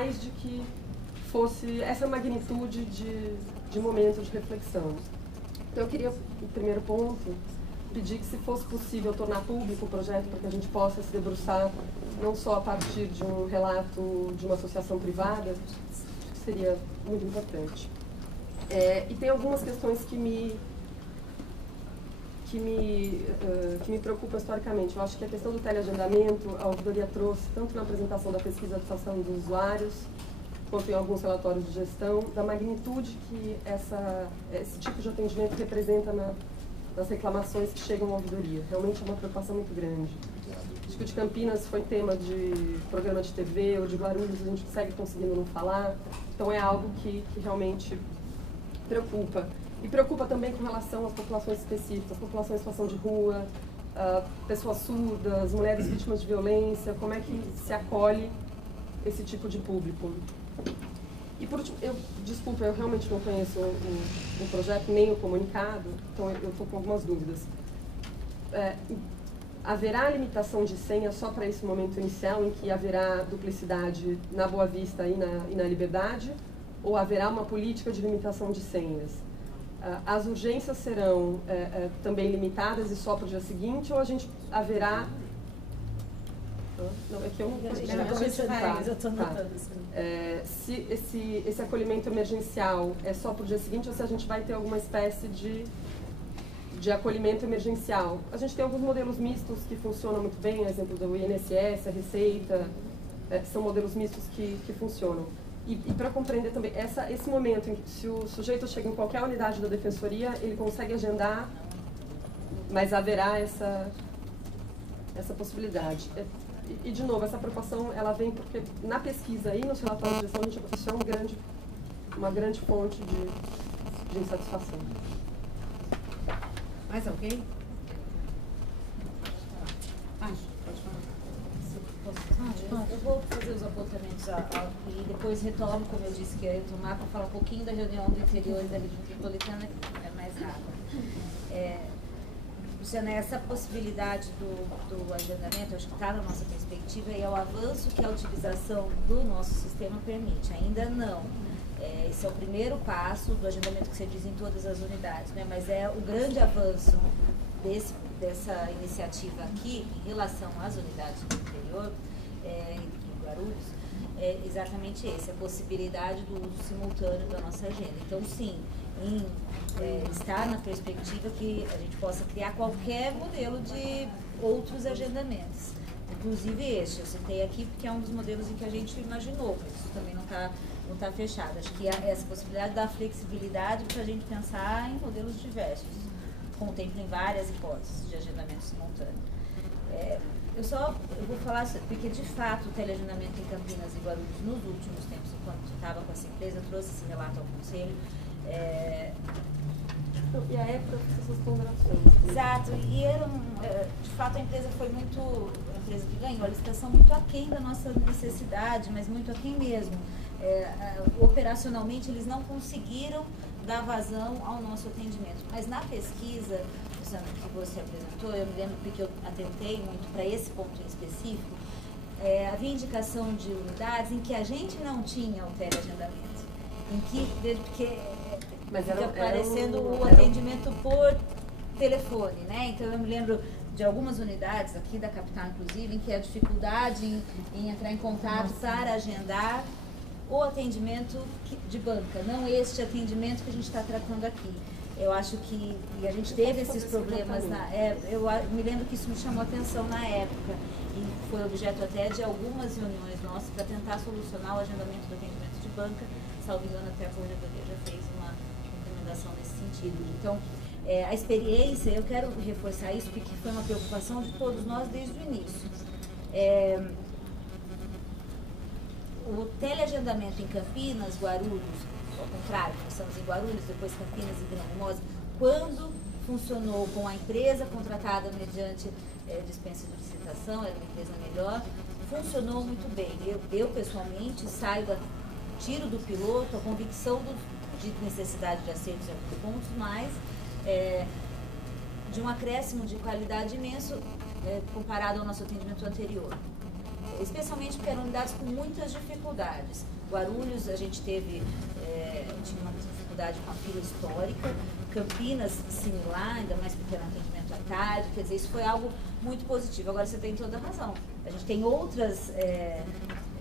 mais de que fosse essa magnitude de momento de reflexão. Então eu queria, no primeiro ponto, pedir que, se fosse possível, tornar público o projeto para que a gente possa se debruçar não só a partir de um relato de uma associação privada, que seria muito importante. E tem algumas questões que me preocupam historicamente. Eu acho que a questão do teleagendamento, a ouvidoria trouxe, tanto na apresentação da pesquisa de satisfação dos usuários, quanto em alguns relatórios de gestão, da magnitude que esse tipo de atendimento representa nas reclamações que chegam à ouvidoria. Realmente é uma preocupação muito grande. Acho que o de Campinas foi tema de programa de TV, ou de Guarulhos a gente segue conseguindo não falar. Então é algo que realmente preocupa. E preocupa também com relação às populações específicas, populações em situação de rua, pessoas surdas, mulheres vítimas de violência, como é que se acolhe esse tipo de público. E por último, desculpa, eu realmente não conheço o projeto, nem o comunicado, então eu estou com algumas dúvidas. Haverá limitação de senha só para esse momento inicial, em que haverá duplicidade na Boa Vista e na Liberdade, ou haverá uma política de limitação de senhas? As urgências serão também limitadas e só para o dia seguinte, ou a gente haverá... Não, é que eu não estou notando. Se esse acolhimento emergencial é só para o dia seguinte, ou se a gente vai ter alguma espécie de acolhimento emergencial. A gente tem alguns modelos mistos que funcionam muito bem, exemplo do INSS, a Receita, são modelos mistos que funcionam. E para compreender também, esse momento em que, se o sujeito chega em qualquer unidade da Defensoria, ele consegue agendar, mas haverá essa possibilidade. E, de novo, essa preocupação, ela vem porque na pesquisa e nos relatórios de gestão, isso é uma grande fonte de insatisfação. Mais alguém? Eu vou fazer os apontamentos e depois retomo, como eu disse que ia retomar, para falar um pouquinho da reunião do interior e da região metropolitana, que é mais rápido. Luciana, essa possibilidade do agendamento, acho que está na nossa perspectiva, e é o avanço que a utilização do nosso sistema permite. Ainda não. Esse é o primeiro passo do agendamento que você diz em todas as unidades, né? Mas o grande avanço dessa iniciativa aqui, em relação às unidades do interior, em Guarulhos, é exatamente esse, a possibilidade do uso simultâneo da nossa agenda. Então, sim, estar na perspectiva que a gente possa criar qualquer modelo de outros agendamentos, inclusive este. Eu citei aqui porque é um dos modelos em que a gente imaginou, mas isso também não está fechado. Acho que essa possibilidade dá flexibilidade para a gente pensar em modelos diversos, contemplem várias hipóteses de agendamento simultâneo. Eu vou falar, porque de fato o teleagendamento em Campinas e Guarulhos nos últimos tempos, enquanto estava com essa empresa, trouxe esse relato ao Conselho. E a época essas ponderações. Exato, e de fato a empresa foi a empresa que ganhou a licitação muito aquém da nossa necessidade, mas muito aquém mesmo. Operacionalmente eles não conseguiram dar vazão ao nosso atendimento, mas na pesquisa que você apresentou, eu me lembro porque eu atentei muito para esse ponto em específico, havia indicação de unidades em que a gente não tinha o teleagendamento, porque fica aparecendo o atendimento por telefone, né? Então eu me lembro de algumas unidades aqui da capital, inclusive, em que a dificuldade em entrar em contato para agendar o atendimento de banca, não este atendimento que a gente está tratando aqui. Eu acho que a gente teve esses problemas, eu me lembro que isso me chamou a atenção na época, e foi objeto até de algumas reuniões nossas para tentar solucionar o agendamento do atendimento de banca. Salvo engano, até a Corredoria já fez uma recomendação nesse sentido. Então, a experiência, eu quero reforçar isso porque foi uma preocupação de todos nós desde o início. O teleagendamento em Campinas, Guarulhos, ao contrário, começamos em Guarulhos, depois Campinas e Vila Formosa, quando funcionou com a empresa contratada mediante dispensa de licitação, era uma empresa melhor, funcionou muito bem. Eu pessoalmente tiro do piloto a convicção de necessidade de acertos em alguns pontos, mas de um acréscimo de qualidade imenso comparado ao nosso atendimento anterior. especialmente porque eram unidades com muitas dificuldades. Guarulhos, a gente tinha uma dificuldade com a fila histórica, Campinas, similar, ainda mais porque era um atendimento à tarde, quer dizer, isso foi algo muito positivo. Agora você tem toda a razão. A gente tem outras, é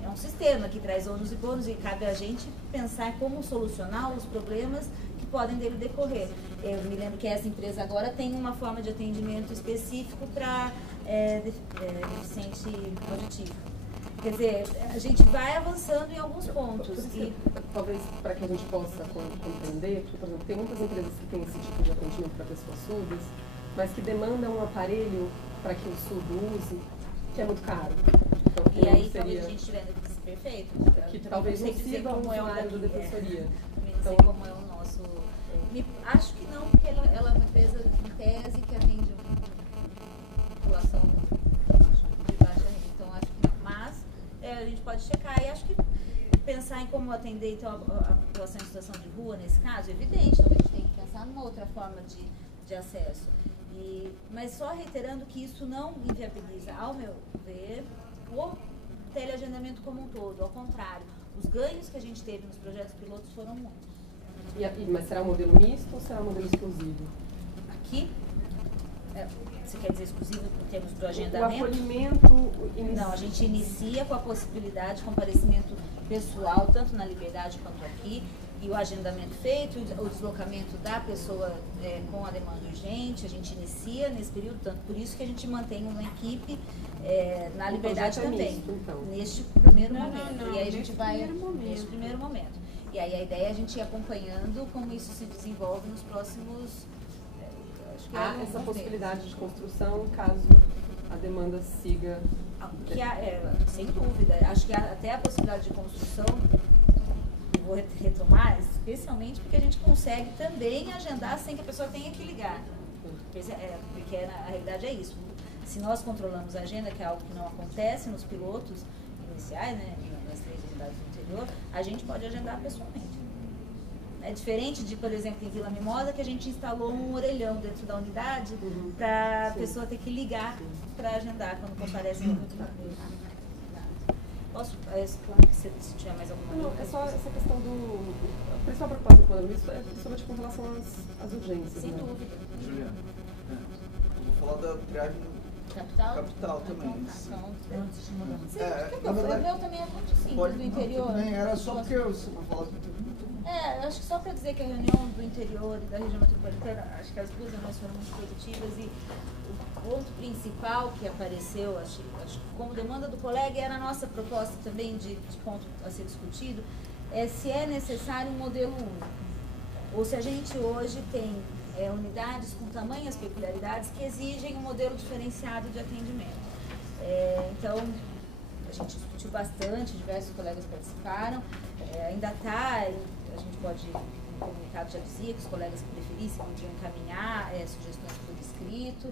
um sistema que traz ônus e bônus e cabe a gente pensar como solucionar os problemas que podem dele decorrer. Eu me lembro que essa empresa agora tem uma forma de atendimento específico para deficiente auditivo. Quer dizer, a gente vai avançando em alguns pontos. Talvez para que a gente possa compreender, porque, por exemplo, tem muitas empresas que têm esse tipo de atendimento para pessoas surdas, mas que demandam um aparelho para que o surdo use, que é muito caro. Então, e aí, talvez a gente estiver perfeito. Que talvez não sirva como é o área da defensoria. Não sei como é o nosso... acho que não, porque ela é uma empresa em tese que atende uma população de baixa renda. Então, acho que não. Mas a gente pode checar. E acho que pensar em como atender então, a população em situação de rua, nesse caso, é evidente. Talvez a gente tenha que pensar numa outra forma de acesso. Mas só reiterando que isso não inviabiliza, ao meu ver, o teleagendamento como um todo. Ao contrário, os ganhos que a gente teve nos projetos pilotos foram muitos. Mas será um modelo misto ou será um modelo exclusivo? Aqui, você quer dizer exclusivo em termos do agendamento? O acolhimento... Não, a gente inicia com a possibilidade de comparecimento pessoal, tanto na Liberdade quanto aqui, e o agendamento feito, o deslocamento da pessoa com a demanda urgente, a gente inicia nesse período, tanto por isso que a gente mantém uma equipe na Liberdade também, misto, então. Neste primeiro momento. Não, e aí a gente vai neste primeiro momento. E aí a ideia é a gente ir acompanhando como isso se desenvolve nos próximos... Há essa possibilidade de construção caso a demanda siga... sem dúvida. Acho que há até a possibilidade de construção, vou retomar, especialmente porque a gente consegue também agendar sem que a pessoa tenha que ligar. Porque a realidade é isso. Se nós controlamos a agenda, que é algo que não acontece nos pilotos iniciais, né, nas 3 unidades do interior, a gente pode agendar pessoalmente. É diferente de, por exemplo, em Vila Mimosa, que a gente instalou um orelhão dentro da unidade para a pessoa ter que ligar para agendar quando comparece no último. Posso, se tiver mais alguma coisa? Não, é só essa questão do... A principal preocupação com o modelo é principalmente com relação às urgências. Sem né? dúvida. Juliana, eu vou falar da triagem capital também. O meu também é muito simples, do interior. Também era só porque você vai falar acho que só para dizer que a reunião do interior e da região metropolitana, acho que as duas reuniões foram muito positivas e o ponto principal que apareceu, acho que como demanda do colega, era a nossa proposta também de ponto a ser discutido, se é necessário um modelo único. Ou se a gente hoje tem unidades com tamanhas peculiaridades que exigem um modelo diferenciado de atendimento. Então, a gente discutiu bastante, diversos colegas participaram, ainda está, a gente pode, no comunicado já dizia que os colegas que preferissem podiam encaminhar sugestões por escrito,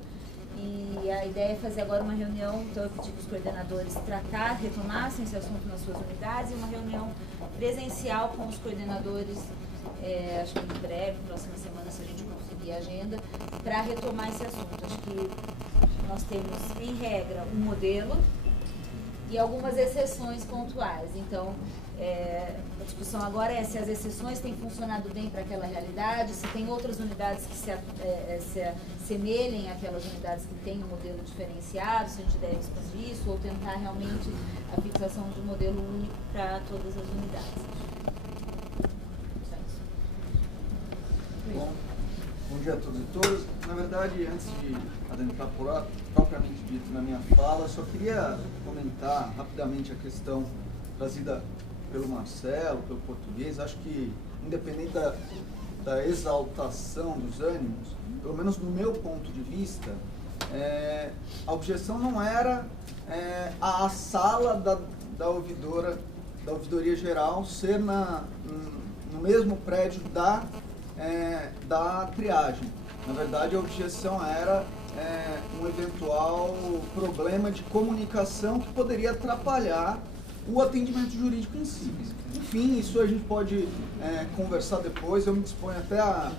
e a ideia é fazer agora uma reunião, então eu pedi para os coordenadores retomassem esse assunto nas suas unidades, e uma reunião presencial com os coordenadores, acho que em breve, próxima semana, se a gente conseguir a agenda, para retomar esse assunto. Acho que nós temos, em regra, um modelo e algumas exceções pontuais. Então, a discussão agora é se as exceções têm funcionado bem para aquela realidade, se tem outras unidades que se assemelhem àquelas unidades que têm um modelo diferenciado, se a gente deve expandir isso ou tentar realmente a fixação de um modelo único para todas as unidades. Bom dia a todos e todas. Na verdade, antes de adentrar propriamente dito na minha fala, só queria comentar rapidamente a questão trazida pelo Marcelo, pelo português. Acho que, independente da exaltação dos ânimos, pelo menos do meu ponto de vista, a objeção não era a sala da ouvidoria geral ser no mesmo prédio da triagem. Na verdade, a objeção era um eventual problema de comunicação que poderia atrapalhar o atendimento jurídico em si. Enfim, isso a gente pode conversar depois. Eu me disponho até a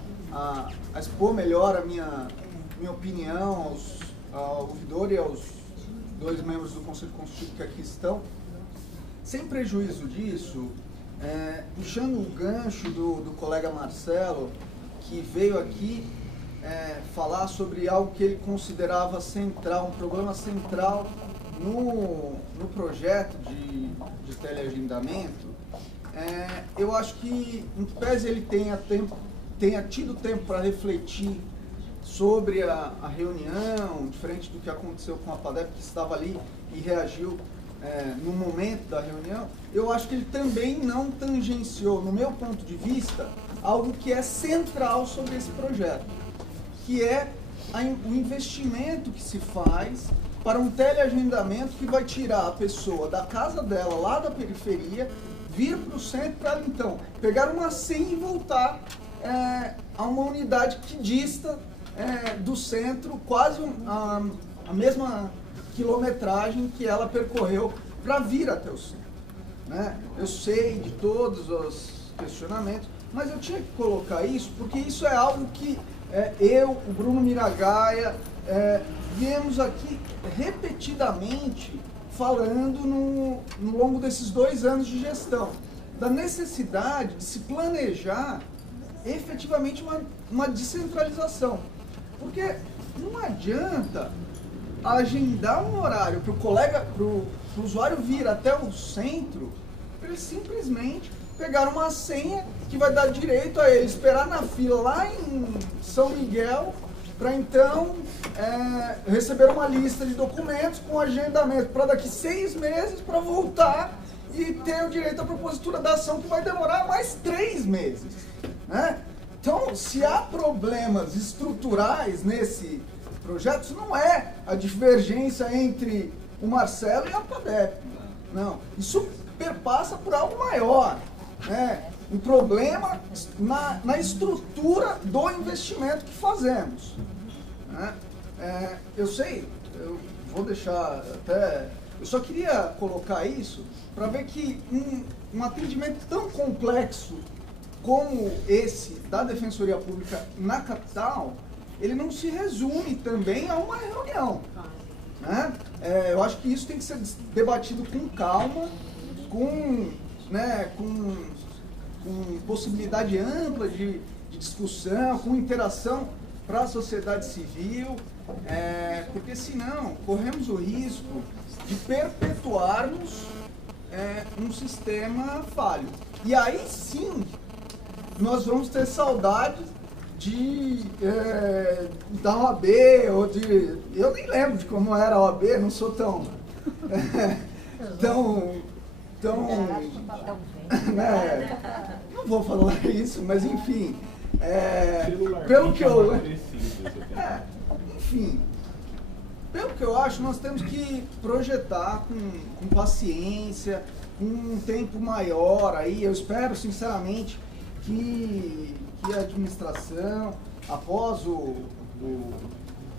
expor melhor a minha opinião ao ouvidor e aos dois membros do Conselho Consultivo que aqui estão. Sem prejuízo disso, puxando o gancho do colega Marcelo, que veio aqui falar sobre algo que ele considerava central, um problema central no projeto de teleagendamento, eu acho que, em pese ele tenha tido tempo para refletir sobre a reunião, diferente do que aconteceu com a PADEP, que estava ali e reagiu no momento da reunião, eu acho que ele também não tangenciou, no meu ponto de vista, algo que é central sobre esse projeto, que é o investimento que se faz para um teleagendamento que vai tirar a pessoa da casa dela, lá da periferia, vir para o centro para, então, pegar uma senha e voltar a uma unidade que dista do centro, quase a mesma quilometragem que ela percorreu para vir até o centro. Né? Eu sei de todos os questionamentos, mas eu tinha que colocar isso, porque isso é algo que eu, o Bruno Miragaia, viemos aqui repetidamente falando no longo desses 2 anos de gestão, da necessidade de se planejar efetivamente uma descentralização. Porque não adianta agendar um horário para o usuário vir até o centro, para ele simplesmente pegar uma senha que vai dar direito a ele esperar na fila lá em São Miguel, para então receber uma lista de documentos com agendamento para daqui 6 meses para voltar e ter o direito à propositura da ação, que vai demorar mais 3 meses. Né? Então, se há problemas estruturais nesse projeto, isso não é a divergência entre o Marcelo e a PADEP. Não, isso perpassa por algo maior. Né? Um problema na estrutura do investimento que fazemos. Né? Eu sei, eu vou deixar até... Eu só queria colocar isso para ver que um atendimento tão complexo como esse da Defensoria Pública na capital, ele não se resume também a uma reunião. Né? Eu acho que isso tem que ser debatido com calma, com possibilidade ampla de discussão, com interação para a sociedade civil, porque senão corremos o risco de perpetuarmos um sistema falho. E aí sim nós vamos ter saudade da OAB, ou de... Eu nem lembro de como era a OAB, não sou tão não vou falar isso, mas enfim, pelo que eu... enfim, pelo que eu acho, nós temos que projetar com paciência, com um tempo maior aí. Eu espero, sinceramente, que a administração, após o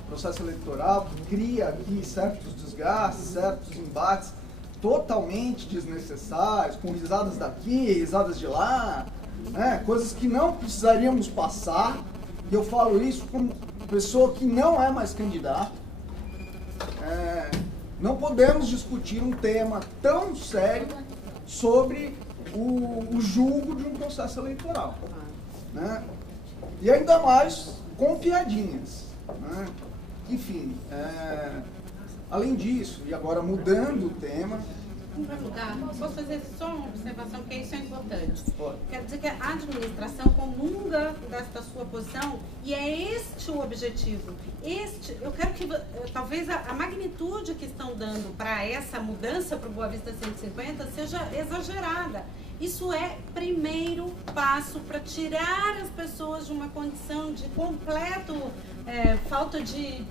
processo eleitoral, cria aqui certos desgastes, certos embates totalmente desnecessários, com risadas daqui, risadas de lá, né? Coisas que não precisaríamos passar, e eu falo isso como pessoa que não é mais candidata. Não podemos discutir um tema tão sério sobre o julgo de um processo eleitoral. Né? E ainda mais com piadinhas. Né? Enfim, além disso, e agora mudando o tema... Em primeiro lugar, posso fazer só uma observação, porque isso é importante. Pode. Quero dizer que a administração comunga desta sua posição e é este o objetivo. Eu quero que, talvez, a magnitude que estão dando para essa mudança para o Boa Vista 150 seja exagerada. Isso é primeiro passo para tirar as pessoas de uma condição de completo falta de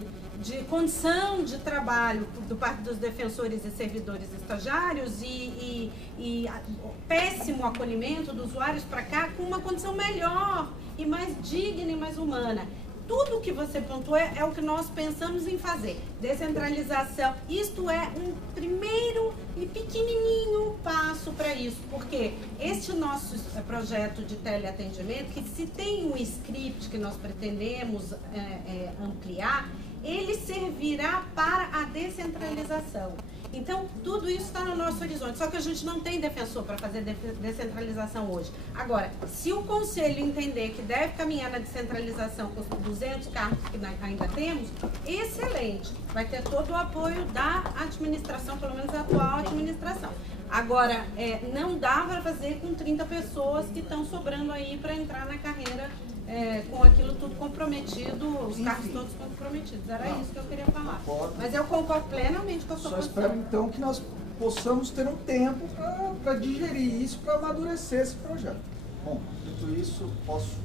condição de trabalho do parte dos defensores e servidores estagiários e péssimo acolhimento dos usuários para cá com uma condição melhor e mais digna e mais humana. tudo que você pontuou é o que nós pensamos em fazer. Descentralização, isto é um primeiro e pequenininho passo para isso, porque este nosso projeto de teleatendimento, que se tem um script que nós pretendemos ampliar, ele servirá para a descentralização. Então, tudo isso está no nosso horizonte, só que a gente não tem defensor para fazer descentralização hoje. Agora, se o Conselho entender que deve caminhar na descentralização com os 200 cargos que ainda temos, excelente, vai ter todo o apoio da administração, pelo menos a atual administração. Agora, não dá para fazer com 30 pessoas que estão sobrando aí para entrar na carreira com aquilo tudo comprometido, os cargos todos comprometidos. Era isso que eu queria falar. Mas eu concordo plenamente com a sua posição. Só espero então que nós possamos ter um tempo para digerir isso, para amadurecer esse projeto. Bom, dito isso, posso...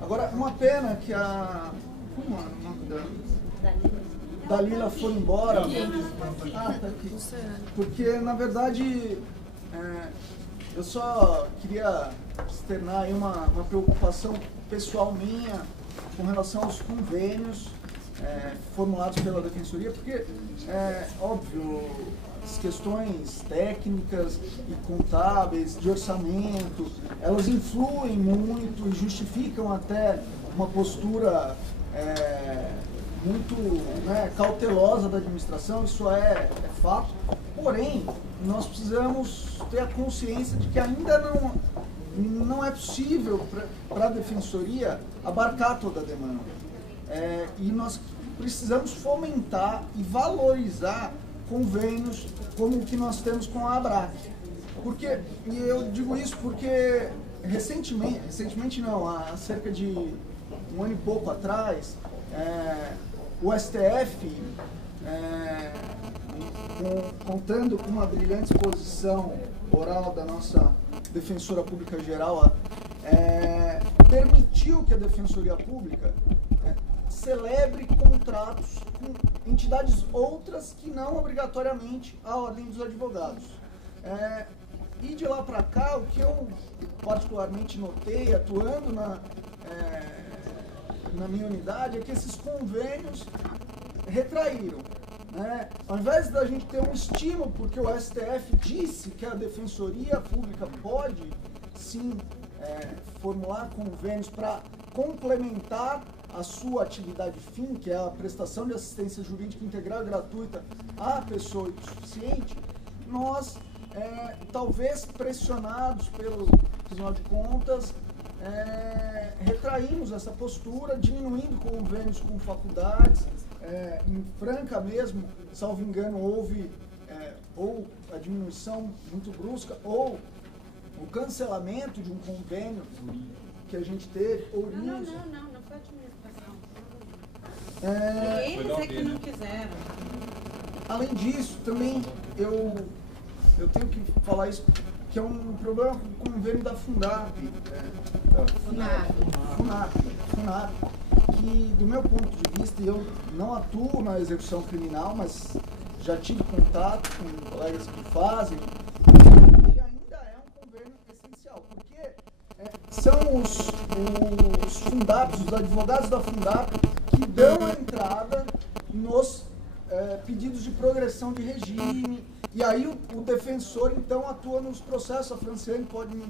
Agora, uma pena que a... Como é o nome da Dalila foi embora. Tá aqui. Porque, na verdade, eu só queria externar aí uma preocupação pessoal minha com relação aos convênios formulados pela Defensoria, porque, óbvio, as questões técnicas e contábeis, de orçamento, elas influem muito e justificam até uma postura muito cautelosa da administração, isso é fato. Porém, nós precisamos ter a consciência de que ainda não é possível para a Defensoria abarcar toda a demanda. E nós precisamos fomentar e valorizar convênios como o que nós temos com a ABRAC. E eu digo isso porque recentemente não, há cerca de um ano e pouco atrás, o STF, contando com uma brilhante exposição oral da nossa Defensora Pública Geral, permitiu que a Defensoria Pública celebre contratos com entidades outras que não obrigatoriamente a Ordem dos Advogados. E de lá para cá, o que eu particularmente notei, atuando na minha unidade, é que esses convênios retraíram. Ao invés da gente ter um estímulo, porque o STF disse que a Defensoria Pública pode, sim, formular convênios para complementar a sua atividade fim, que é a prestação de assistência jurídica integral e gratuita à pessoa hipossuficiente, nós, talvez pressionados pelo Tribunal de Contas, retraímos essa postura, diminuindo convênios com faculdades. Em Franca mesmo, salvo engano, houve ou a diminuição muito brusca, ou o cancelamento de um convênio que a gente teve, ou Não foi a administração. Eles que não quiseram. Além disso, também eu tenho que falar isso, que é um problema com o convênio da Fundap, Funap, que do meu ponto de vista, eu não atuo na execução criminal, mas já tive contato com colegas que fazem, ele ainda é um convênio essencial, porque são os Fundaps, os advogados da Fundap, que dão a entrada nos pedidos de progressão de regime, e aí o defensor então atua nos processos. A Franciane pode me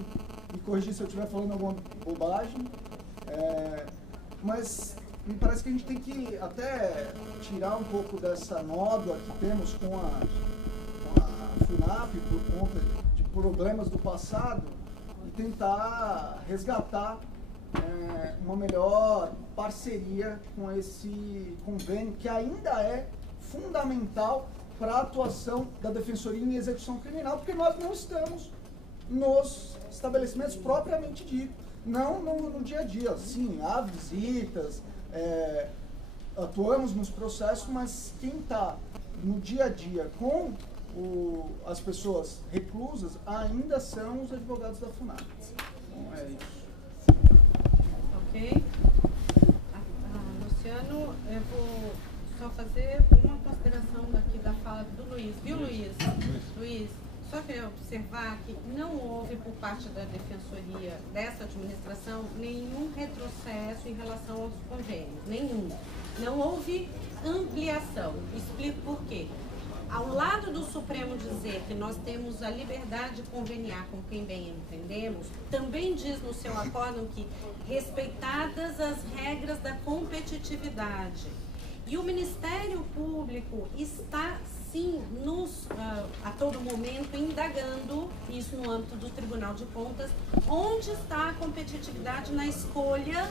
corrigir se eu estiver falando alguma bobagem, mas me parece que a gente tem que até tirar um pouco dessa nódoa que temos com a FUNAP por conta de problemas do passado e tentar resgatar uma melhor parceria com esse convênio, que ainda é fundamental para a atuação da Defensoria em execução criminal, porque nós não estamos nos estabelecimentos propriamente dito, não no dia a dia. Sim, há visitas, atuamos nos processos, mas quem está no dia a dia com as pessoas reclusas ainda são os advogados da FUNAP. Então é isso. Ok. Luciano, eu vou só fazer uma consideração daqui da fala do Luiz, viu, Luiz? Luiz, só queria observar que não houve por parte da Defensoria dessa administração nenhum retrocesso em relação aos convênios, nenhum. Não houve ampliação. Explico por quê. Ao lado do Supremo dizer que nós temos a liberdade de conveniar com quem bem entendemos, também diz no seu acórdão que respeitadas as regras da competitividade. E o Ministério Público está, sim, a todo momento indagando, isso no âmbito do Tribunal de Contas, onde está a competitividade na escolha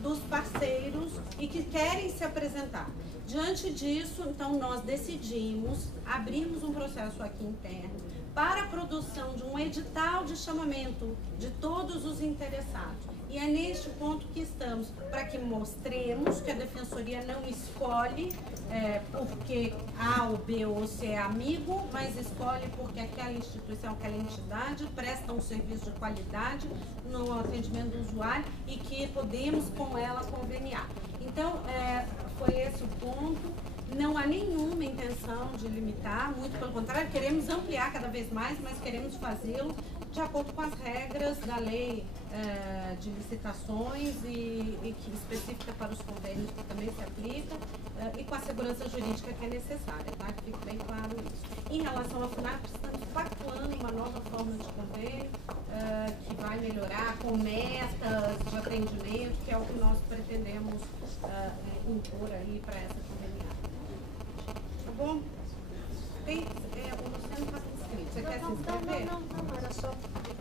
dos parceiros e que querem se apresentar. Diante disso, então, nós decidimos abrirmos um processo aqui interno para a produção de um edital de chamamento de todos os interessados. E é neste ponto que estamos, para que mostremos que a Defensoria não escolhe porque A ou B ou C é amigo, mas escolhe porque aquela instituição, aquela entidade presta um serviço de qualidade no atendimento do usuário e que podemos com ela conveniar. Então, foi esse o ponto. Não há nenhuma intenção de limitar, muito pelo contrário, queremos ampliar cada vez mais, mas queremos fazê-lo de acordo com as regras da lei de licitações e que específica para os convênios que também se aplica e com a segurança jurídica que é necessária, tá? Que fique bem claro isso. Em relação ao FUNAP, estamos pactuando uma nova forma de convênio que vai melhorar com metas de atendimento, que é o que nós pretendemos impor aí para essa conveniada. Tá bom? Tem, o Luciano está inscrito. Você quer se inscrever? Não, era só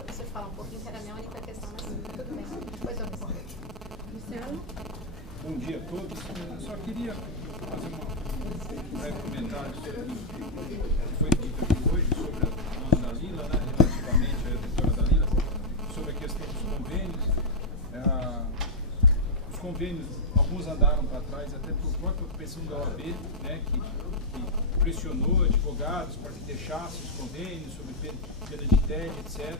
você falar um pouquinho, que era a minha única questão, mas tudo bem. Depois eu respondo. Luciano? Bom dia a todos. Eu só queria fazer um breve comentário sobre o que foi dito aqui hoje sobre a dona Dalila, né, relativamente à doutora Dalila, sobre a questão dos convênios. Os convênios, alguns andaram para trás, até por própria pressão da OAB, né, que pressionou advogados para que deixassem os convênios sobre pena de TED, etc.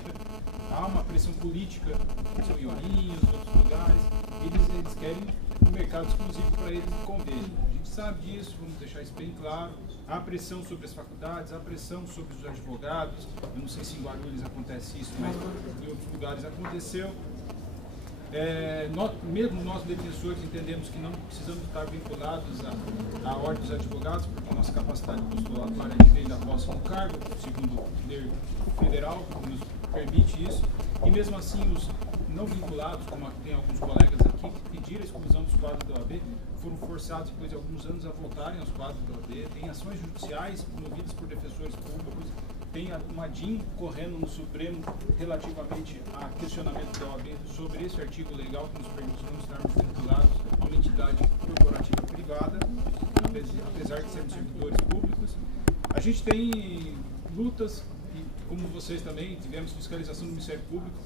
Há uma pressão política, são em Ourinhos, outros lugares, eles querem um mercado exclusivo para eles de convênio. A gente sabe disso, vamos deixar isso bem claro. Há pressão sobre as faculdades, há pressão sobre os advogados. Eu não sei se em Guarulhos acontece isso, mas em outros lugares aconteceu. Mesmo nós defensores entendemos que não precisamos estar vinculados à ordem dos advogados, porque a nossa capacidade postulatória vem da posse no cargo, segundo o poder federal, que nos permite isso, e mesmo assim os não vinculados, como tem alguns colegas aqui, que pediram a exclusão dos quadros da OAB, foram forçados depois de alguns anos a voltarem aos quadros da OAB, tem ações judiciais movidas por defensores públicos, tem uma DIN correndo no Supremo relativamente a questionamento da OAB sobre esse artigo legal que nos permite não estarmos vinculados a uma entidade corporativa privada, apesar de sermos servidores públicos. A gente tem lutas, e como vocês também, tivemos fiscalização do Ministério Público,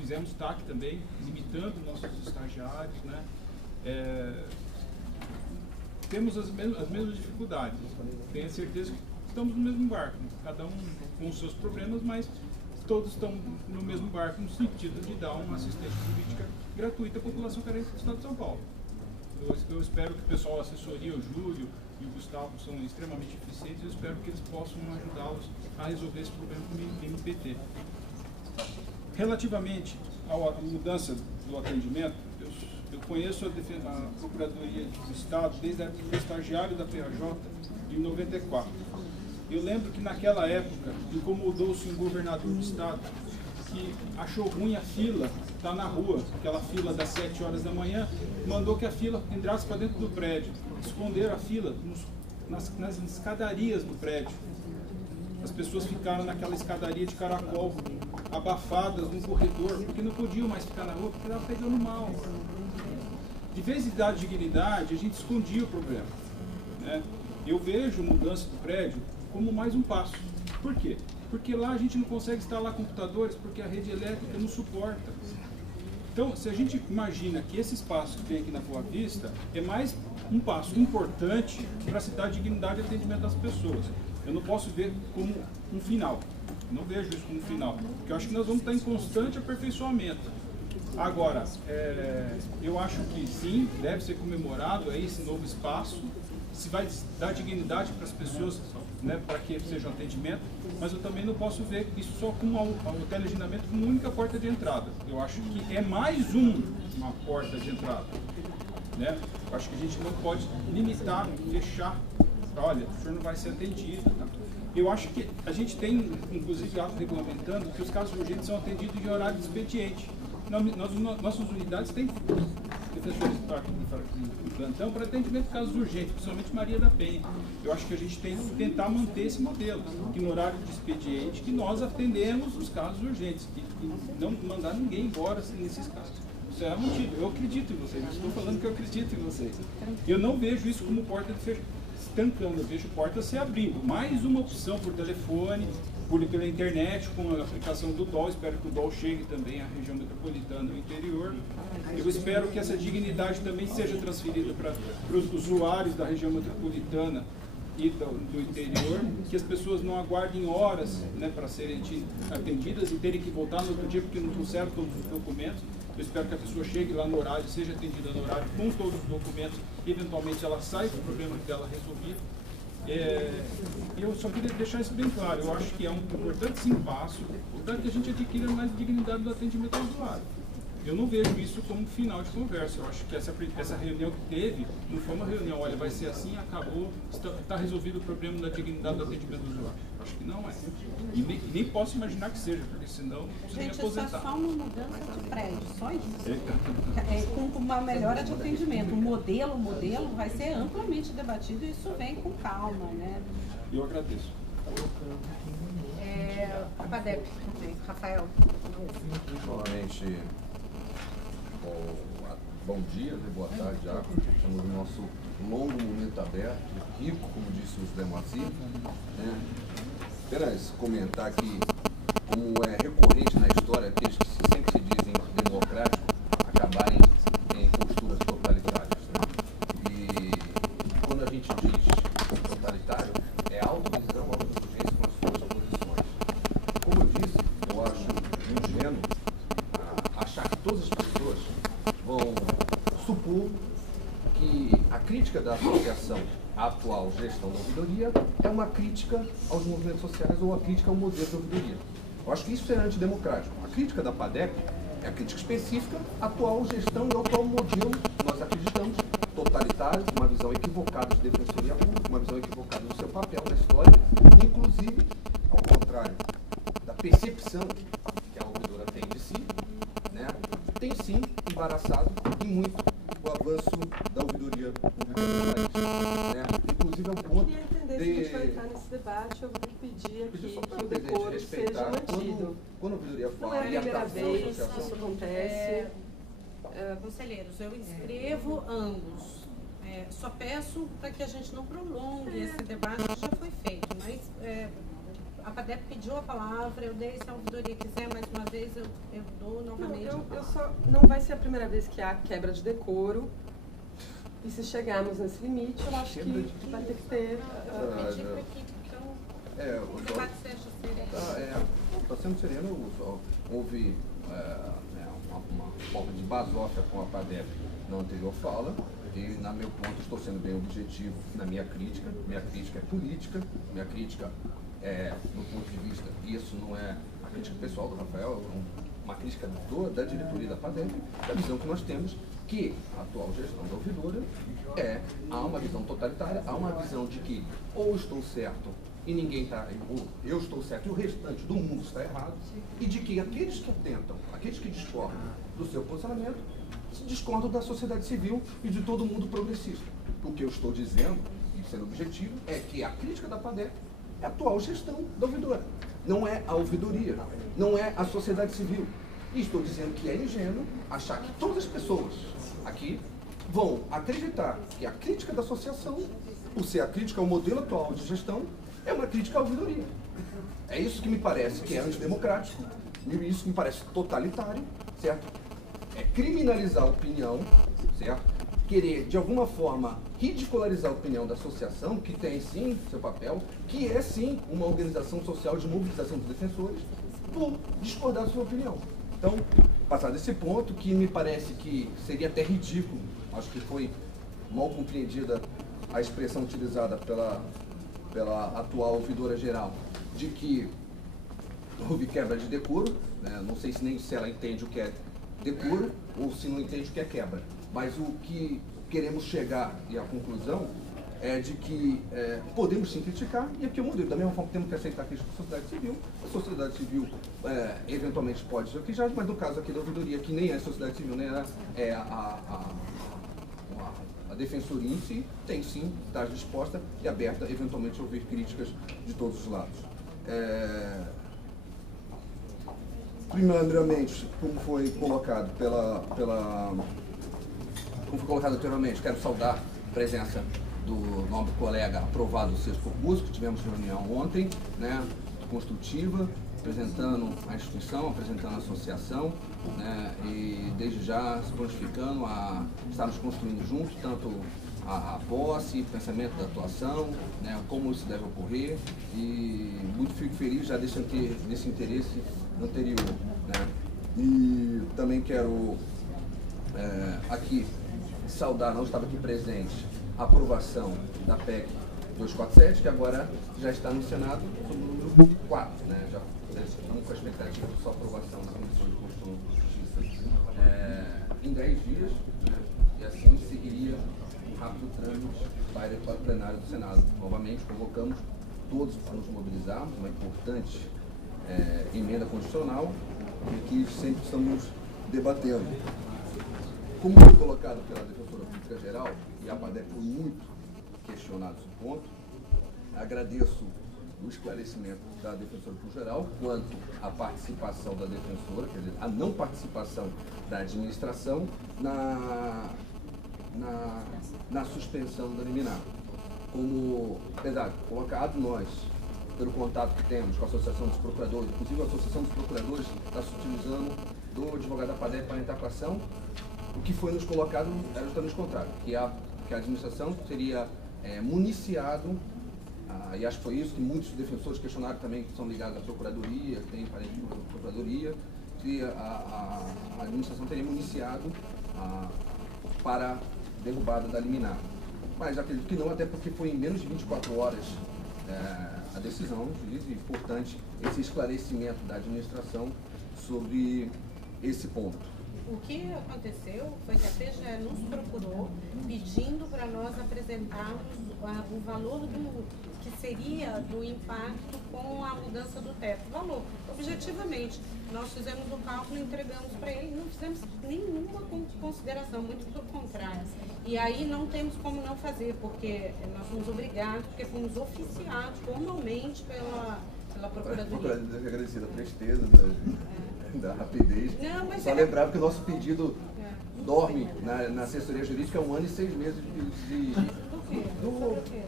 fizemos TAC também, limitando nossos estagiários, né? Temos as mesmas dificuldades, tenho certeza que estamos no mesmo barco, cada um com os seus problemas, mas todos estão no mesmo barco no sentido de dar uma assistência jurídica gratuita à população carente do Estado de São Paulo. Eu espero que o pessoal da assessoria, o Júlio e o Gustavo são extremamente eficientes, eu espero que eles possam ajudá-los a resolver esse problema com o MPT. Relativamente à mudança do atendimento, eu conheço a Procuradoria do Estado desde a época do estagiário da PJ em 94. Eu lembro que naquela época incomodou-se um governador do Estado que achou ruim a fila estar na rua, aquela fila das 7 horas da manhã, mandou que a fila entrasse para dentro do prédio, esconderam a fila nas escadarias do prédio. As pessoas ficaram naquela escadaria de caracol, abafadas no corredor, porque não podiam mais ficar na rua, porque estava pegando mal. De vez em dar dignidade, a gente escondia o problema, né? Eu vejo a mudança do prédio como mais um passo. Por quê? Porque lá a gente não consegue instalar computadores, porque a rede elétrica não suporta. Então, se a gente imagina que esse espaço que tem aqui na Boa Vista é mais um passo importante para se dar dignidade e atendimento das pessoas. Eu não posso ver como um final. Eu não vejo isso como um final. Porque eu acho que nós vamos estar em constante aperfeiçoamento. Agora, eu acho que sim, deve ser comemorado aí esse novo espaço. Se vai dar dignidade para as pessoas, né, para que seja um atendimento. mas eu também não posso ver isso só como o teleagendamento como única porta de entrada. Eu acho que é mais uma porta de entrada, né? Eu acho que a gente não pode limitar, fechar, olha, o senhor não vai ser atendido, tá? Eu acho que a gente tem, inclusive, ato regulamentando que os casos urgentes são atendidos em horário de expediente. Nossas unidades têm defensores de plantão para atendimento de casos urgentes, principalmente Maria da Penha. Eu acho que a gente tem que tentar manter esse modelo, que no horário de expediente, que nós atendemos os casos urgentes, e não mandar ninguém embora nesses casos. Isso é mantido. Eu acredito em vocês, eu estou falando que eu acredito em vocês. Eu não vejo isso como porta de fechar, estancando, eu vejo porta se abrindo. Mais uma opção por telefone, pela internet, com a aplicação do DOL. Espero que o DOL chegue também à região metropolitana e interior. Eu espero que essa dignidade também seja transferida para os usuários da região metropolitana e do interior, que as pessoas não aguardem horas, né, para serem atendidas e terem que voltar no outro dia porque não trouxeram todos os documentos. Eu espero que a pessoa chegue lá no horário, seja atendida no horário com todos os documentos, e eventualmente ela saia com o problema dela resolvido. Eu só queria deixar isso bem claro. Eu acho que é um importante sim passo, portanto que a gente adquira mais dignidade do atendimento ao usuário. Eu não vejo isso como final de conversa. Eu acho que essa reunião que teve não foi uma reunião, olha, vai ser assim, acabou, está resolvido o problema da dignidade do atendimento do usuário. Acho que não é. E nem posso imaginar que seja, porque senão você ia aposentar. Gente, isso é só uma mudança de prédio, só isso. Com uma melhora de atendimento. O modelo vai ser amplamente debatido e isso vem com calma, né? Eu agradeço. A PADEP, Rafael. Novamente, bom dia, boa tarde já. Estamos no nosso longo momento aberto, rico, como disse o José Moacir. Apenas comentar que, como é recorrente na história, aqueles que sempre se dizem democráticos acabarem em posturas totalitárias. Né? E quando a gente diz totalitário, é autovisão, autossuficiência com as suas posições. Como eu disse, eu acho ingênuo achar que todas as pessoas vão supor que a crítica da associação à atual gestão da ouvidoria é uma crítica aos movimentos sociais ou a crítica ao modelo da ouvidoria. Eu acho que isso é antidemocrático. A crítica da PADEP é a crítica específica à atual gestão e ao atual modelo que nós acreditamos, totalitário, uma visão equivocada de defensoria pública, uma visão equivocada do seu papel na história, inclusive, ao contrário da percepção que a ouvidora tem de si, né, tem sim embaraçado e muito o avanço da ouvidoria pública no país. Né? Inclusive é um ponto Eu queria entender se a gente vai entrar nesse debate, eu vou ter que pedir aqui que o presidente decoro respeitar seja mantido. quando a ouvidoria Não fala é a e a primeira vez que associação. isso acontece. Conselheiros, eu inscrevo ambos. Só peço para que a gente não prolongue esse debate que já foi feito, mas a PADEP pediu a palavra, eu dei, se a ouvidoria quiser, mais uma vez eu dou novamente. Não vai ser a primeira vez que há quebra de decoro. E se chegarmos nesse limite, eu acho que vai ter que ter. Pedir para que então, o debate seja sereno. Está sendo sereno. Houve uma forma de basófia com a PADEP na anterior fala. E, na meu ponto, estou sendo bem objetivo na minha crítica. Minha crítica é política, minha crítica é, no ponto de vista, isso não é a crítica pessoal do Rafael, é uma crítica da diretoria da PADEP, da visão que nós temos, que a atual gestão da ouvidora há uma visão totalitária, há uma visão de que ou estou certo e ninguém está, ou eu estou certo e o restante do mundo está errado, e de que aqueles que atentam, aqueles que discordam do seu posicionamento, discordam da sociedade civil e de todo mundo progressista. O que eu estou dizendo, e sendo objetivo, é que a crítica da PADEP é a atual gestão da ouvidora. Não é a ouvidoria, não é a sociedade civil. E estou dizendo que é ingênuo achar que todas as pessoas aqui vão acreditar que a crítica da associação, por ser a crítica ao modelo atual de gestão, é uma crítica à ouvidoria. É isso que me parece que é antidemocrático, isso que me parece totalitário, certo? É criminalizar a opinião, certo? Querer, de alguma forma, ridicularizar a opinião da associação, que tem, sim, seu papel, que é, sim, uma organização social de mobilização dos defensores, por discordar da sua opinião. Então, passado esse ponto, que me parece que seria até ridículo, acho que foi mal compreendida a expressão utilizada pela atual ouvidora geral, de que houve quebra de decoro, né? Não sei nem se ela entende o que é decoro ou se não entende o que é quebra, mas o que queremos chegar e a conclusão é de que podemos sim criticar, e aqui é o modelo. Da mesma forma que temos que aceitar a crítica da sociedade civil, a sociedade civil eventualmente pode ser queixar, mas no caso aqui da ouvidoria, que nem é a sociedade civil, nem é a defensoria em si, tem sim, está disposta e aberta eventualmente a ouvir críticas de todos os lados. Primeiramente, como foi colocado como foi colocado anteriormente, quero saudar a presença do nobre colega aprovado do sexto concurso, que tivemos reunião ontem, né, construtiva, apresentando a instituição, apresentando a associação, né, e desde já se prontificando a estarmos construindo juntos, tanto a posse, pensamento da atuação, né, como isso deve ocorrer, e muito fico feliz já desse interesse anterior, né. E também quero aqui saudar, não estava aqui presente, a aprovação da PEC 247, que agora já está no Senado, sob o número 4, né? Já estamos com a expectativa de sua aprovação na Comissão de Constituição e Justiça em 10 dias, né? E assim seguiria um rápido trâmite para o plenário do Senado. Novamente, convocamos todos para nos mobilizarmos, uma importante emenda constitucional, e que sempre estamos debatendo. Como foi colocado pela Defensora Pública Geral, e a APADEP foi muito questionado esse ponto, agradeço o esclarecimento da Defensora Pública Geral quanto à participação da Defensora, quer dizer, a não participação da administração na suspensão da liminar. Como, apesar de colocado, nós, pelo contato que temos com a Associação dos Procuradores, inclusive a Associação dos Procuradores está se utilizando do advogado da APADEP para entrar com a ação. O que foi nos colocado era justamente o contrário, que a administração seria municiado, e acho que foi isso que muitos defensores questionaram também, que são ligados à Procuradoria, que tem parente de Procuradoria, que a administração teria municiado para a derrubada da liminar. Mas acredito que não, até porque foi em menos de 24 horas a decisão do juiz, e importante esse esclarecimento da administração sobre esse ponto. O que aconteceu foi que a PGE nos procurou pedindo para nós apresentarmos o valor que seria do impacto com a mudança do teto. Valor. Objetivamente, nós fizemos o cálculo e entregamos para ele, não fizemos nenhuma consideração, muito pelo contrário. E aí não temos como não fazer, porque nós fomos obrigados, porque fomos oficiados formalmente pela Procuradoria. Agradecida a presteza da rapidez. Não, mas só lembrava que o nosso pedido dorme na assessoria jurídica há 1 ano e 6 meses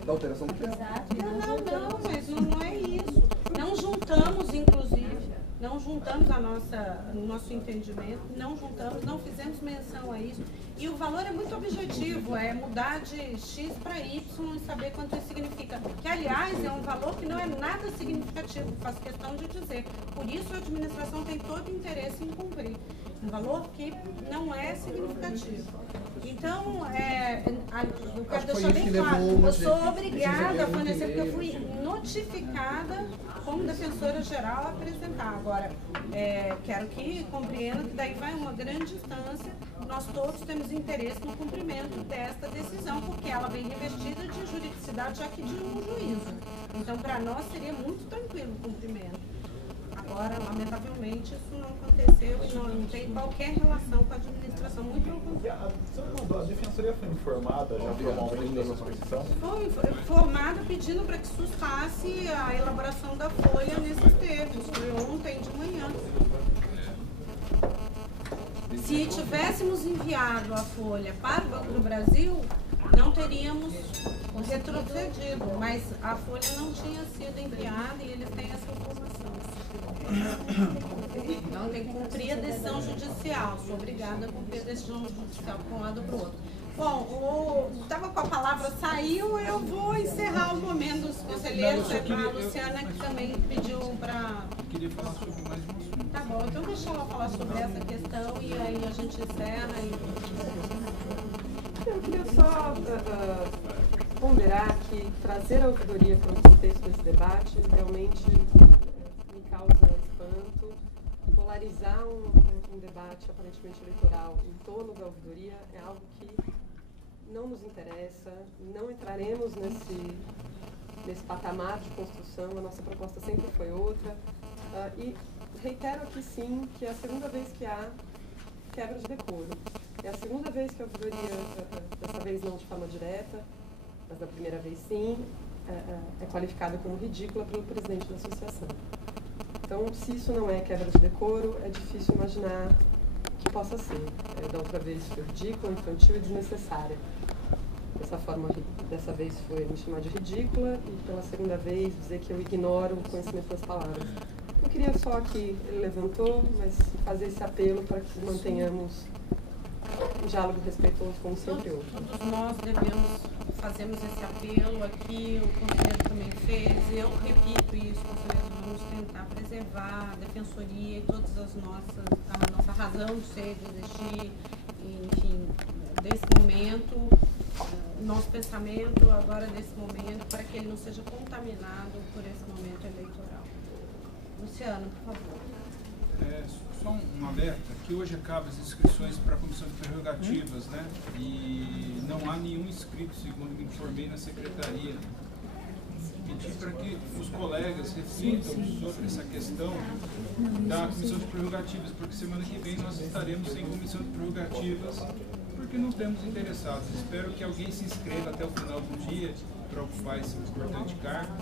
da alteração do teto. Não, mas não é isso. Não juntamos, inclusive, não juntamos o nosso entendimento, não fizemos menção a isso. E o valor é muito objetivo, é mudar de X para Y e saber quanto isso significa. Que, aliás, é um valor que não é nada significativo, faço questão de dizer. Por isso a administração tem todo interesse em cumprir. Um valor que não é significativo. Então, eu quero deixar bem claro, eu sou obrigada a fornecer, porque eu fui notificada como defensora geral a apresentar. Agora, quero que compreenda que daí vai uma grande instância, nós todos temos interesse no cumprimento desta decisão, porque ela vem revestida de juridicidade, já que de um juízo. Então, para nós seria muito tranquilo o cumprimento. Agora, lamentavelmente, isso não aconteceu e não tem qualquer relação com a administração, muito pelo contrário. A defensoria foi informada já formalmente da suspensão? Foi informada pedindo para que sustasse a elaboração da folha nesses termos, foi ontem de manhã. Se tivéssemos enviado a folha para o Banco do Brasil, não teríamos retrocedido, mas a folha não tinha sido enviada e eles têm essa informação. Então tem que cumprir a decisão judicial, sou obrigada a cumprir a decisão judicial para um lado ou para o outro. Bom, estava com a palavra, saiu, eu vou encerrar o momento dos conselheiros, a Luciana que também pediu para... Eu queria falar sobre mais um assunto. Tá bom, então deixa ela falar sobre essa questão e aí a gente encerra. Eu queria só ponderar que trazer a ouvidoria para o contexto desse debate realmente me causa espanto. Polarizar um debate aparentemente eleitoral em torno da ouvidoria é algo que não nos interessa, não entraremos nesse patamar de construção, a nossa proposta sempre foi outra. E reitero aqui sim que é a segunda vez que há quebra de decoro. É a segunda vez que a ouvidoria, dessa vez não de forma direta, mas da primeira vez sim, é qualificada como ridícula pelo presidente da associação. Então, se isso não é quebra de decoro, é difícil imaginar que possa ser. Da outra vez foi ridícula, infantil e desnecessária. Dessa vez foi me chamar de ridícula e pela segunda vez dizer que eu ignoro o conhecimento das palavras. Eu queria só aqui, ele levantou, mas fazer esse apelo para que mantenhamos um diálogo respeitoso como sempre houve. Todos nós fazemos esse apelo aqui, o conselheiro também fez, eu repito isso, conselheiro, vamos tentar preservar a defensoria e todas a nossa razão de ser, de existir, enfim, desse momento, nosso pensamento agora nesse momento, para que ele não seja contaminado por esse momento eleitoral. Luciano, por favor. Só um alerta, que hoje acabam as inscrições para a Comissão de Prerrogativas, né? E não há nenhum inscrito, segundo me informei na Secretaria. Pedir para que os colegas reflitam sobre essa questão da Comissão de Prerrogativas, porque semana que vem nós estaremos sem Comissão de Prerrogativas, porque não temos interessados. Espero que alguém se inscreva até o final do dia para ocupar esse importante cargo.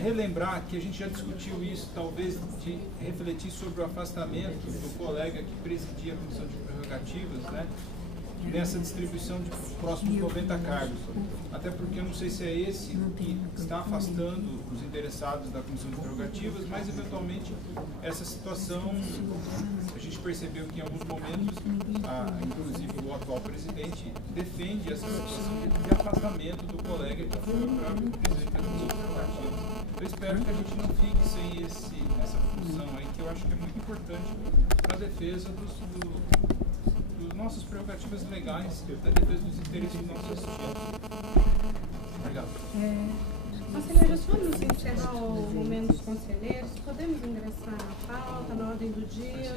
Relembrar que a gente já discutiu isso, talvez de refletir sobre o afastamento do colega que presidia a Comissão de Prerrogativas, né, nessa distribuição de próximos 90 cargos. Até porque eu não sei se é esse que está afastando os interessados da Comissão de Prerrogativas, mas eventualmente essa situação, a gente percebeu que em alguns momentos, inclusive o atual presidente, defende essa situação de afastamento do colega que foi para o presidente da Comissão de Prerrogativas. Eu espero que a gente não fique sem essa função aí, que eu acho que é muito importante para a defesa dos nossas prerrogativas legais, da defesa dos interesses dos nossos assistidos. Obrigado. Conselheiros, vamos encerrar o momento dos conselheiros. Podemos ingressar na pauta, na ordem do dia, já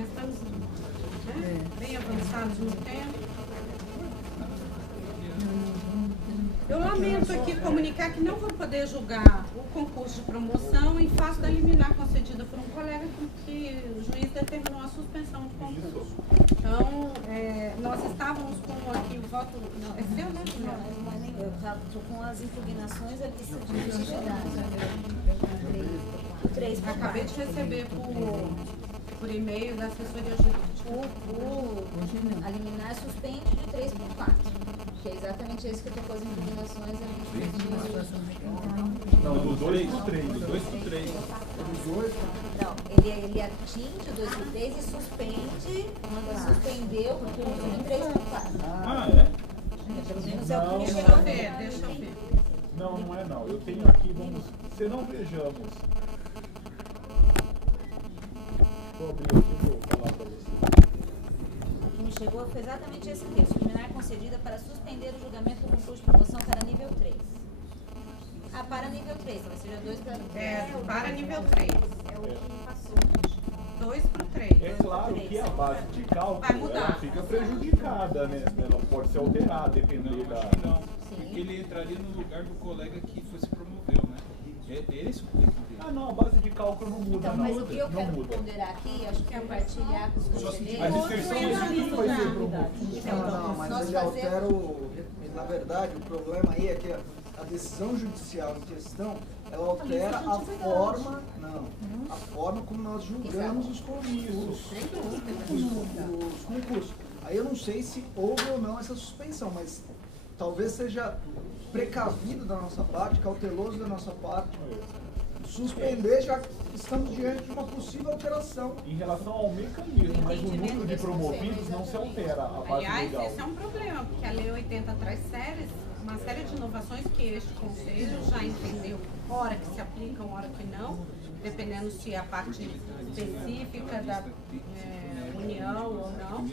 estamos bem avançados no tempo. Eu lamento aqui comunicar que não vou poder julgar o concurso de promoção em face da liminar concedida por um colega que o juiz determinou a suspensão do concurso. Então, nós estávamos com aqui o voto... Não, é seu, né? Não, eu estou com as impugnações ali de legitimidade. 3 Acabei de receber por e-mail da assessoria jurídica. A liminar suspende de 3 por 4. Que é exatamente esse que eu estou com as impugnações. Não, do 2 por 3. Do 2 por 3. Não, ele atinge o 2 por 3 e suspende, manda suspender o concurso de 3 por 4. Pelo menos é o que me Deixa chegou. eu ver. Não, não é não. Eu tenho aqui, se não vejamos. Vou abrir aqui e vou falar para você. O que me chegou foi exatamente esse texto. Liminar concedida para suspender o julgamento do concurso de promoção para nível 3. Para nível 3, talvez seja 2 para nível 3. Para nível 3. É o que passou. 2 para 3. É claro que a base de Vai cálculo mudar. ela fica prejudicada, né? Ela pode ser alterada, depender Não, da... acho que não. Porque ele entraria no lugar do colega que se promoveu, né? É esse o tempo dele. Não, a base de cálculo não muda, Então, não. mas o que eu não quero muda. ponderar aqui, acho que compartilhar com os Mas conselheiros. inscrição isso vai ser promovido. Não, mas nós ele altera na verdade, o problema aí é que a decisão judicial em questão, ela altera a forma como nós julgamos os concursos. Aí eu não sei se houve ou não essa suspensão, mas talvez seja precavido da nossa parte, cauteloso da nossa parte, suspender, já que estamos diante de uma possível alteração. Em relação ao mecanismo, mas o número de promovidos não se altera a base Aliás, legal. esse é um problema, porque a Lei 80 traz uma série de inovações que este Conselho já entendeu, hora que se aplicam, hora que não, dependendo se é a parte específica da União ou não.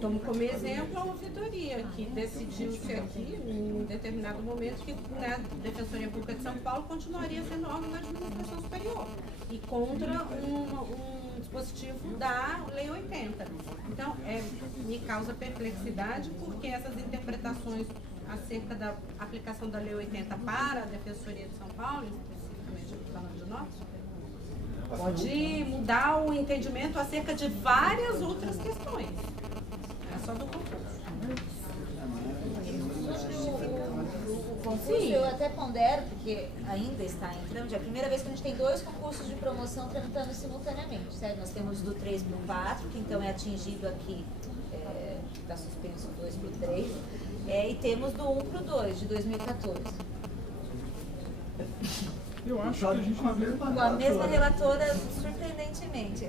Tomo como exemplo a ouvidoria, que decidiu-se aqui, em determinado momento, que a Defensoria Pública de São Paulo continuaria sendo órgão da administração superior e contra um dispositivo da Lei 80. Então, me causa perplexidade, porque essas interpretações acerca da aplicação da Lei 80 para a Defensoria de São Paulo, especificamente falando de nós, pode mudar o entendimento acerca de várias outras questões. É só do concurso. O concurso eu até pondero, porque ainda está em trâmite, é a primeira vez que a gente tem 2 concursos de promoção tramitando simultaneamente, certo? Nós temos do 3 para o 4, que então é atingido aqui, está suspenso 2 para o 3, e temos do 1 para o 2, de 2014. Eu acho que a gente com a mesma relatora, surpreendentemente.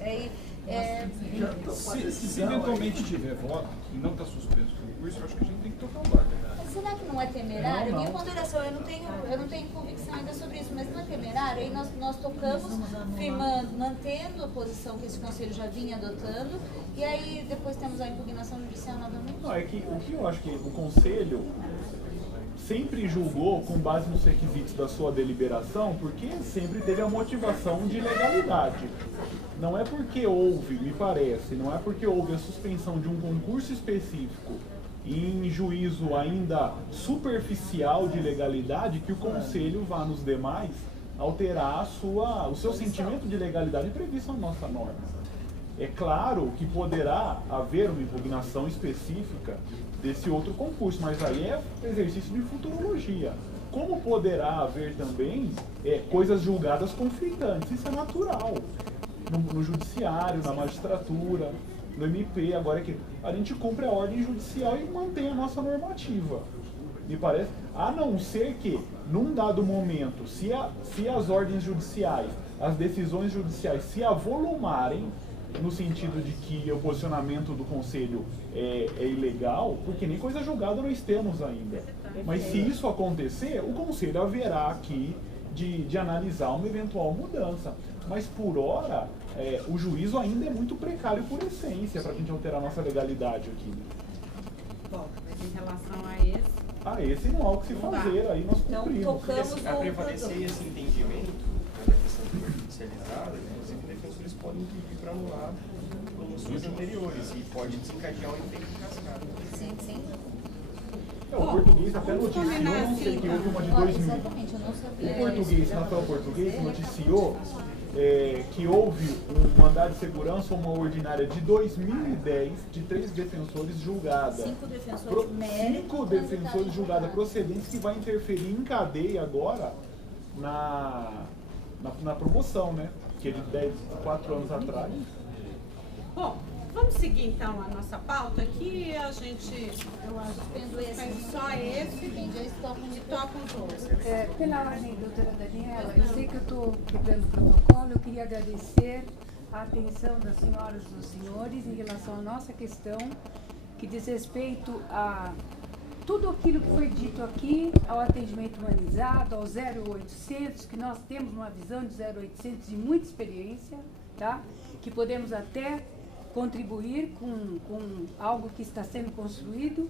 Se eventualmente tiver voto e não está suspenso o concurso, eu acho que a gente tem que tocar o barco. Mas será que não é temerário? Minha ponderação, eu não tenho convicção ainda sobre isso, mas não é temerário? Aí nós tocamos, firmando, mantendo a posição que esse conselho já vinha adotando, e aí depois temos a impugnação judicial novamente? Não, é que o que eu acho que o conselho sempre julgou com base nos requisitos da sua deliberação, porque sempre teve a motivação de legalidade. Não é porque houve, me parece, não é porque houve a suspensão de um concurso específico em juízo ainda superficial de legalidade que o conselho vá nos demais alterar o seu sentimento de legalidade previsto na nossa norma. É claro que poderá haver uma impugnação específica desse outro concurso, mas aí é exercício de futurologia. Como poderá haver também coisas julgadas conflitantes? Isso é natural. No judiciário, na magistratura, no MP, agora é que a gente cumpre a ordem judicial e mantém a nossa normativa. Me parece, a não ser que, num dado momento, se as ordens judiciais, as decisões judiciais se avolumarem, no sentido de que o posicionamento do Conselho é ilegal, porque nem coisa julgada nós temos ainda. Mas se isso acontecer, o Conselho haverá aqui de analisar uma eventual mudança. Mas por hora, o juízo ainda é muito precário por essência para a gente alterar a nossa legalidade aqui. Bom, mas em relação a esse... A esse não há o que se fazer, aí nós cumprimos. Então, tocamos Para prevalecer esse entendimento da questão judicializada, inclusive defensores podem pedir para anular promoções anteriores e pode desencadear um efeito de cascata. Sim. O português até noticiou, não sei que houve uma de 2000. Exatamente, eu não sabia. O português, Rafael Português, noticiou que houve um mandado de segurança, uma ordinária de 2010, de 3 defensores julgada. 5 defensores méritos. 5 defensores julgada procedentes, que vai interferir em cadeia agora na promoção, né? Que é de 4 anos atrás. Bom, vamos seguir então a nossa pauta aqui. A gente, eu acho, suspende só esse e toca os outros. Pela ordem, doutora Daniela, eu sei que eu estou quebrando o protocolo, eu queria agradecer a atenção das senhoras e dos senhores em relação à nossa questão, que diz respeito a tudo aquilo que foi dito aqui, ao atendimento humanizado, ao 0800, que nós temos uma visão de 0800 e muita experiência, tá? Que podemos até contribuir com algo que está sendo construído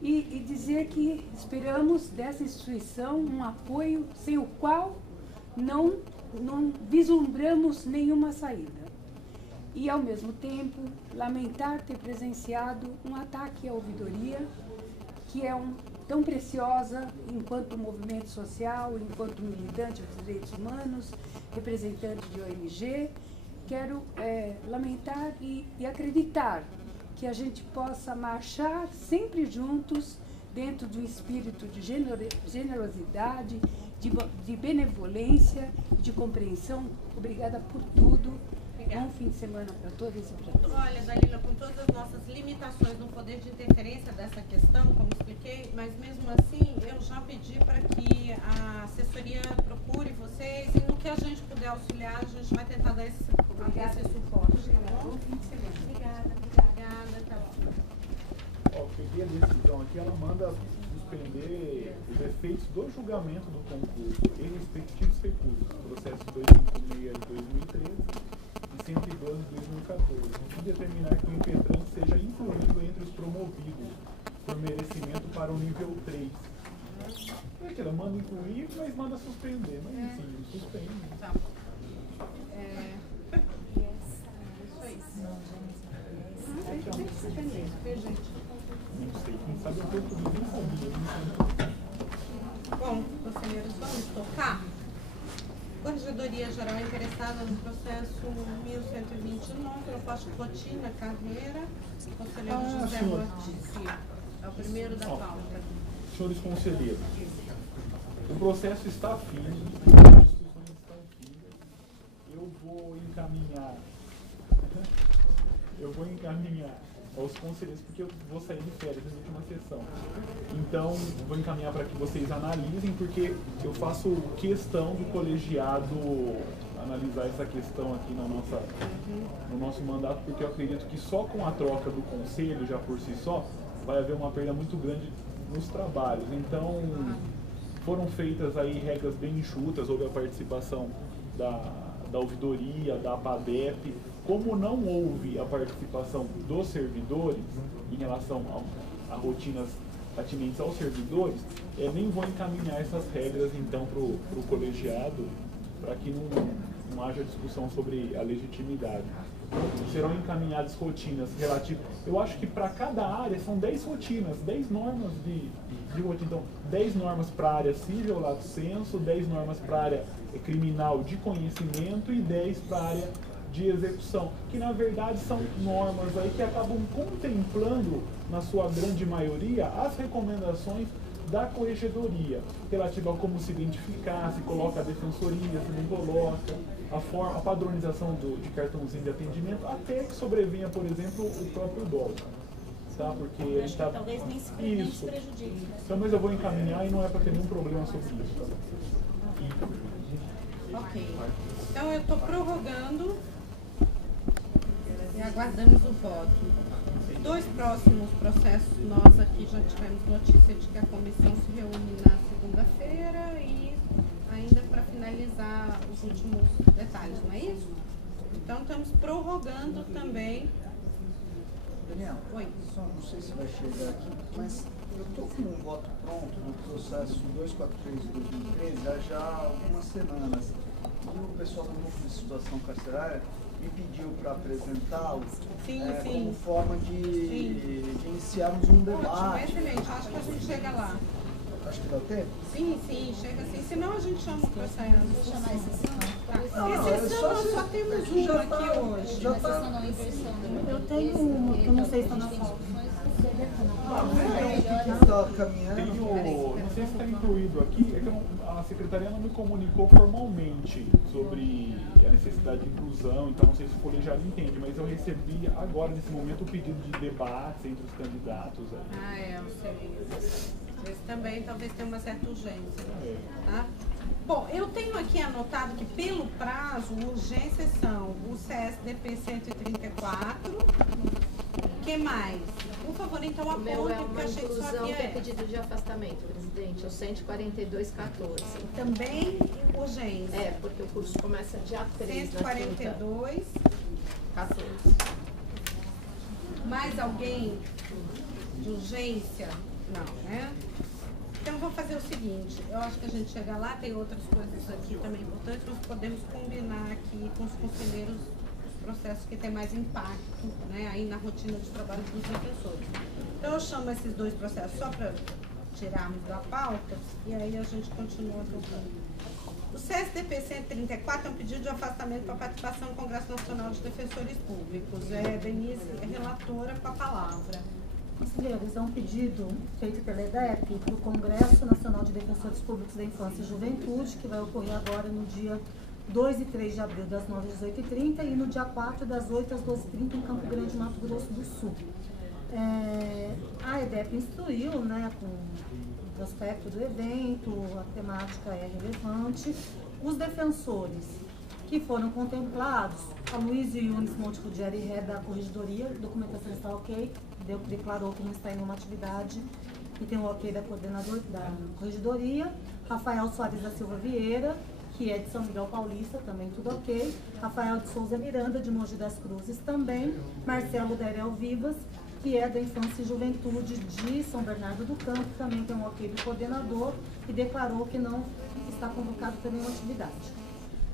e dizer que esperamos dessa instituição um apoio sem o qual não vislumbramos nenhuma saída. E, ao mesmo tempo, lamentar ter presenciado um ataque à ouvidoria, que é tão preciosa enquanto movimento social, enquanto militante dos direitos humanos, representante de ONG. Quero lamentar e acreditar que a gente possa marchar sempre juntos dentro de um espírito de generosidade, de benevolência, de compreensão. Obrigada por tudo. Bom fim de semana para todos e para todos. Olha, Dalila, com todas as nossas limitações no poder de interferência dessa questão, como expliquei, mas mesmo assim eu já pedi para que a assessoria procure vocês e no que a gente puder auxiliar, a gente vai tentar dar esse suporte, tá bom? Bom fim de semana. Obrigada, tá bom. Ó, peguei a decisão aqui, ela manda suspender os efeitos do julgamento do concurso e respectivos recursos, processo 256 de 2013 e 112 de 2014, e determinar que o impetrante seja incluído entre os promovidos por merecimento para o nível 3. É que ela manda incluir, mas manda suspender, mas enfim, suspende. Tá. Não sei, quem sabe eu português nem sabia. Bom, conselheiros, vamos tocar? Corregedoria Geral interessada no processo 1129, proposta de rotina, carreira, conselheiro José Mortiz. É o primeiro da pauta. Senhores conselheiros, o processo está firme, as discussões estão firmes. Eu vou encaminhar aos conselheiros, porque eu vou sair de férias na última sessão. Então, vou encaminhar para que vocês analisem, porque eu faço questão do colegiado analisar essa questão aqui no nosso mandato, porque eu acredito que só com a troca do conselho, já por si só, vai haver uma perda muito grande nos trabalhos. Então, foram feitas aí regras bem enxutas, houve a participação da ouvidoria, da APADEP. Como não houve a participação dos servidores em relação a rotinas atinentes aos servidores, nem vou encaminhar essas regras então para o colegiado, para que não haja discussão sobre a legitimidade. Serão encaminhadas rotinas relativas. Eu acho que para cada área são 10 rotinas, 10 normas de rotina. Então, 10 normas para a área civil, lato sensu, 10 normas para a área criminal de conhecimento e 10 para a área de execução, que na verdade são normas aí que acabam contemplando, na sua grande maioria, as recomendações da corregedoria, relativa a como se identificar, se coloca a defensoria, se não coloca, a padronização de cartãozinho de atendimento, até que sobrevenha, por exemplo, o próprio dólar. Tá? Porque ele acho tá... que talvez nem se prejudique. Né? Então, mas eu vou encaminhar e não é para ter nenhum problema sobre isso. Tá? Ok. Então eu estou prorrogando e aguardamos o voto. Dois próximos processos, nós aqui já tivemos notícia de que a comissão se reúne na segunda-feira e ainda para finalizar os últimos detalhes, não é isso? Então estamos prorrogando também. Daniel, Oi. Só não sei se vai chegar aqui, mas eu estou com um voto pronto no processo 243 de 2013 já há algumas semanas. E o pessoal do Núcleo de Situação Carcerária me pediu para apresentá-lo como forma de iniciarmos um debate. Ótimo, excelente. Acho que a gente chega lá. Acho que dá tempo? Sim, chega sim. Senão a gente chama o processo. Vou chamar a exceção? Exceção, só temos uma aqui hoje. Já exceção não, inversão. Eu tenho uma, que eu não sei se está na pauta. Não sei se está incluído aqui, é que a secretaria não me comunicou formalmente sobre a necessidade de inclusão, então não sei se o colegiado entende, mas eu recebi agora, nesse momento, o pedido de debates entre os candidatos. Eu sei. Esse também talvez tenha uma certa urgência. Tá? Bom, eu tenho aqui anotado que pelo prazo, urgências são o CSDP 134. O que mais? Por favor, então O meu aponte, é porque uma eu achei que só inclusão havia que é pedido de afastamento, presidente, é o 14214. também urgência. É, porque o curso começa dia 3 na quinta. 142. 14. Mais alguém de urgência? Não, né? Então vou fazer o seguinte, eu acho que a gente chega lá, tem outras coisas aqui também importantes, nós podemos combinar aqui com os conselheiros os processos que têm mais impacto, né, aí na rotina de trabalho dos defensores. Então eu chamo esses dois processos só para tirarmos da pauta e aí a gente continua tocando. O CSDP 134 é um pedido de afastamento para participação no Congresso Nacional de Defensores Públicos. Denise é relatora com a palavra. Conselheiros, é um pedido feito pela EDEP para o Congresso Nacional de Defensores Públicos da Infância e Juventude, que vai ocorrer agora no dia 2 e 3 de abril, das 9 às 18h30, e no dia 4, das 8 às 12h30, em Campo Grande, Mato Grosso do Sul. A EDEP instruiu, né, com o prospecto do evento, a temática é relevante. Os defensores que foram contemplados, a Luiz Yunis Monte Ruggeri, da Corregedoria, documentação está ok, declarou que não está em nenhuma atividade e tem o ok da corregedoria. Rafael Soares da Silva Vieira, que é de São Miguel Paulista, também tudo ok. Rafael de Souza Miranda, de Mogi das Cruzes, também. Marcelo Dairel Vivas, que é da Infância e Juventude de São Bernardo do Campo, também tem um ok do coordenador e declarou que não está convocado para nenhuma atividade.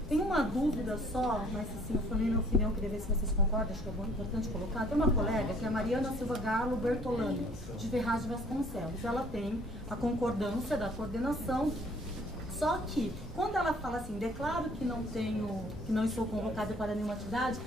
Tem uma dúvida só, mas assim, eu falei minha opinião, queria ver se vocês concordam, acho que é importante colocar. Tem uma colega, que é a Mariana Silva Garlo Bertolani, de Ferraz de Vasconcelos. Ela tem a concordância da coordenação, só que, quando ela fala assim, declaro que não estou convocada para nenhuma atividade,